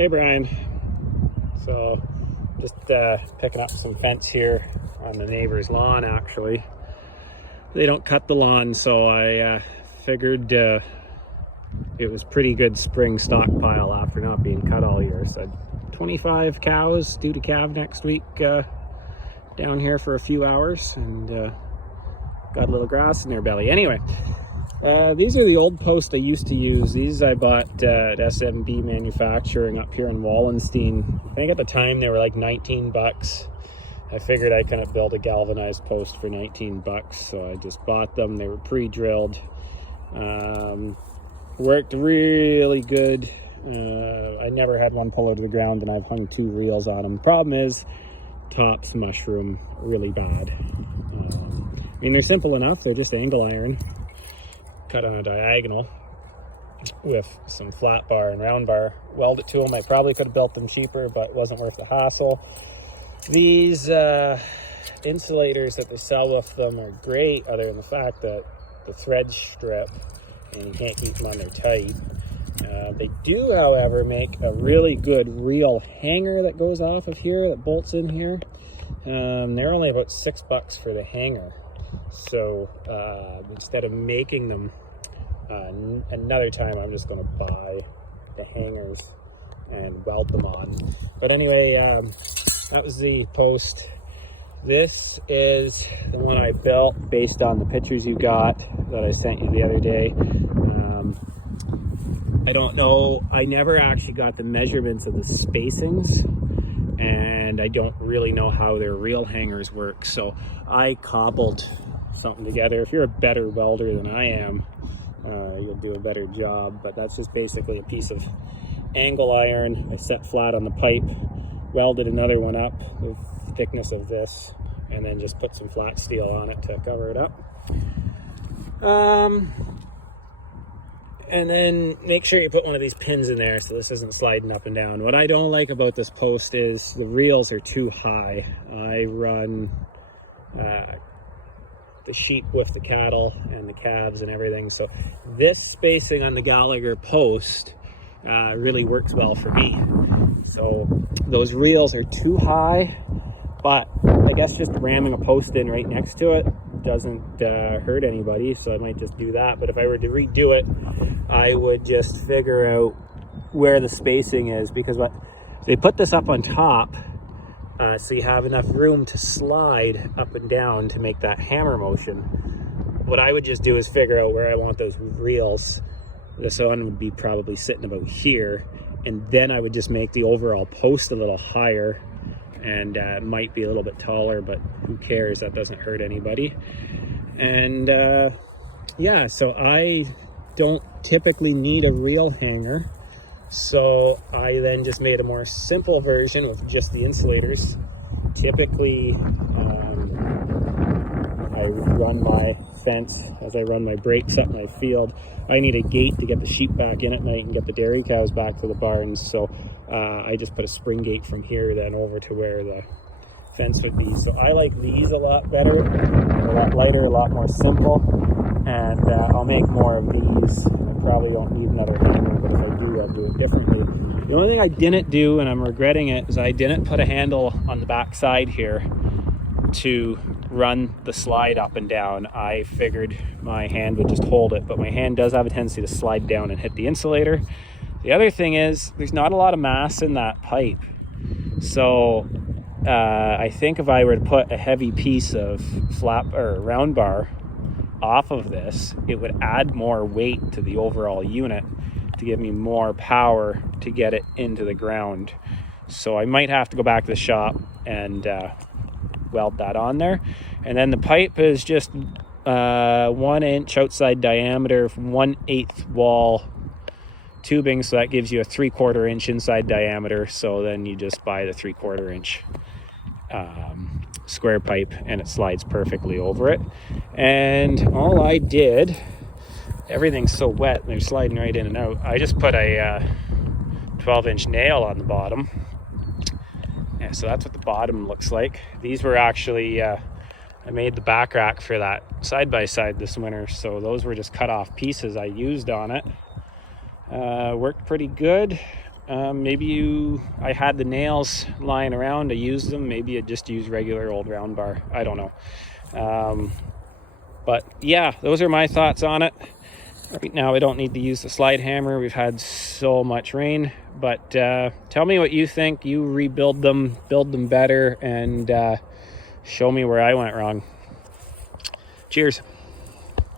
Hey Brian, so just picking up some fence here on the neighbor's lawn. Actually, they don't cut the lawn, so I figured it was pretty good spring stockpile after not being cut all year. So 25 cows due to calve next week down here for a few hours, and got a little grass in their belly. Anyway, these are the old posts I used to use. These I bought at SMB Manufacturing up here in Wallenstein. I think at the time they were like 19 bucks. I figured I couldn't build a galvanized post for 19 bucks, so I just bought them. They were pre-drilled. Worked really good. I never had one pull out of the ground, and I've hung 2 reels on them. Problem is, tops mushroom really bad. I mean, they're simple enough. They're just angle iron cut on a diagonal with some flat bar and round bar. Weld it to them. I probably could have built them cheaper, but it wasn't worth the hassle. These insulators that they sell with them are great, other than the fact that the threads strip and you can't keep them on there tight. They do, however, make a really good reel hanger that goes off of here, that bolts in here. They're only about $6 for the hanger. So instead of making them another time, I'm just going to buy the hangers and weld them on. But anyway, that was the post. This is the one I built based on the pictures you got that I sent you the other day. I don't know, I never actually got the measurements of the spacings, and I don't really know how their reel hangers work, so I cobbled something together. If you're a better welder than I am, you'll do a better job. But that's just basically a piece of angle iron I set flat on the pipe, welded another one up the thickness of this, and then just put some flat steel on it to cover it up. And then make sure you put one of these pins in there so this isn't sliding up and down. What I don't like about this post is the reels are too high. I run the sheep with the cattle and the calves and everything, so this spacing on the Gallagher post really works well for me. So those reels are too high, but I guess just ramming a post in right next to it doesn't hurt anybody, so I might just do that. But if I were to redo it, I would just figure out where the spacing is, because they put this up on top so you have enough room to slide up and down to make that hammer motion. What I would just do is figure out where I want those reels. This one would be probably sitting about here, and then I would just make the overall post a little higher, and it might be a little bit taller, but who cares? That doesn't hurt anybody. And yeah, so I don't typically need a reel hanger, so I then just made a more simple version with just the insulators. Typically I run my fence as I run my breaks up my field. I need a gate to get the sheep back in at night and get the dairy cows back to the barns, so I just put a spring gate from here then over to where the fence would be. So I like these a lot better. They're a lot lighter, a lot more simple, and I'll make more of these. I probably don't need another hanger, but if I do, I'll do it differently. The only thing I didn't do, and I'm regretting it, is I didn't put a handle on the back side here to run the slide up and down. I figured my hand would just hold it, but my hand does have a tendency to slide down and hit the insulator. The other thing is there's not a lot of mass in that pipe, so I think if I were to put a heavy piece of flat or round bar off of this, it would add more weight to the overall unit to give me more power to get it into the ground. So I might have to go back to the shop and weld that on there. And then the pipe is just 1 inch outside diameter, 1/8 wall tubing, so that gives you a 3/4 inch inside diameter. So then you just buy the 3/4 inch square pipe, and it slides perfectly over it. And all I did, everything's so wet, they're sliding right in and out. I just put a 12-inch nail on the bottom. Yeah, so that's what the bottom looks like. These were actually I made the back rack for that side-by-side this winter, so those were just cut off pieces I used on it. Worked pretty good. Maybe I had the nails lying around, I used them. Maybe I just used regular old round bar. I don't know. But yeah, those are my thoughts on it. Right now I don't need to use the slide hammer. We've had so much rain. But tell me what you think. You rebuild them, build them better, and show me where I went wrong. Cheers.